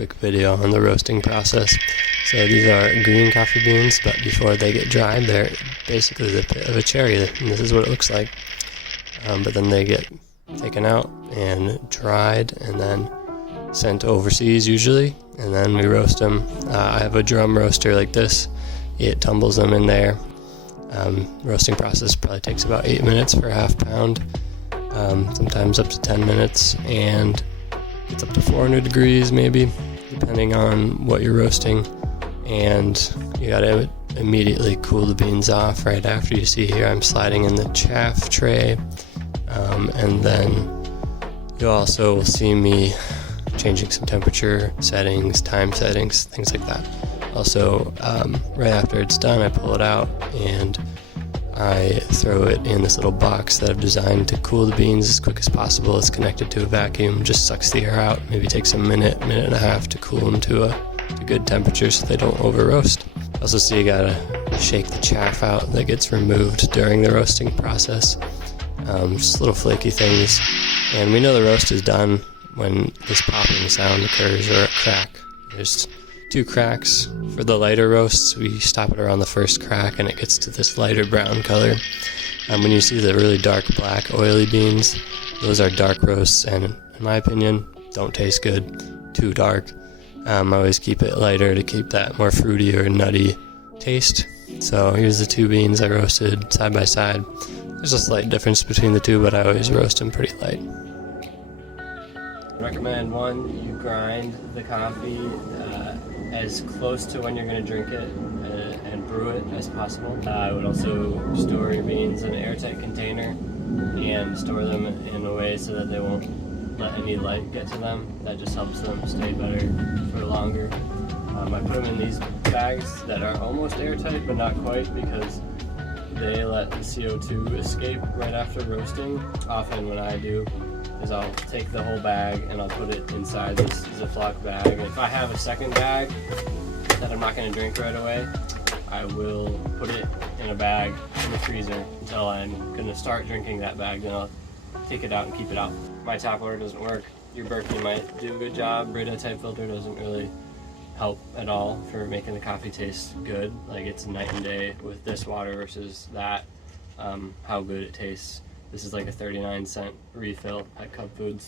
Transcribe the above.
quick video on the roasting process. So these are green coffee beans, but before they get dried, they're basically the pit of a cherry, and this is what it looks like. But then they get taken out and dried and then sent overseas usually, and then we roast them. I have a drum roaster like this. It tumbles them in there. Roasting process probably takes about 8 minutes for a half pound, sometimes up to 10 minutes, and it's up to 400 degrees maybe, depending on what you're roasting. And you gotta immediately cool the beans off right after. You see here I'm sliding in the chaff tray, and then you also will see me changing some temperature settings, time settings, things like that. Also, right after it's done, I pull it out and I throw it in this little box that I've designed to cool the beans as quick as possible. It's connected to a vacuum, just sucks the air out. Maybe takes a minute and a half to cool them to a good temperature so they don't over roast. Also see you gotta shake the chaff out that gets removed during the roasting process. Just little flaky things. And we know the roast is done when this popping sound occurs, or a crack. There's 2 cracks. For the lighter roasts, we stop it around the first crack and it gets to this lighter brown color. When you see the really dark black oily beans, those are dark roasts, and in my opinion, don't taste good. Too dark. I always keep it lighter to keep that more fruity or nutty taste. So here's the 2 beans I roasted side by side. There's a slight difference between the 2, but I always roast them pretty light. Recommend 1, you grind the coffee as close to when you're going to drink it and brew it as possible. I would also store your beans in an airtight container and store them in a way so that they won't let any light get to them. That just helps them stay better for longer. I put them in these bags that are almost airtight but not quite, because they let the CO2 escape right after roasting. Often what I do is I'll take the whole bag and I'll put it inside this Ziploc bag. And if I have a second bag that I'm not going to drink right away, I will put it in a bag in the freezer until I'm going to start drinking that bag. Then I'll take it out and keep it out. My tap water doesn't work. Your Berkey might do a good job. Brita type filter doesn't really help at all for making the coffee taste good. Like, it's night and day with this water versus that, how good it tastes. This is like a 39-cent refill at Cub Foods.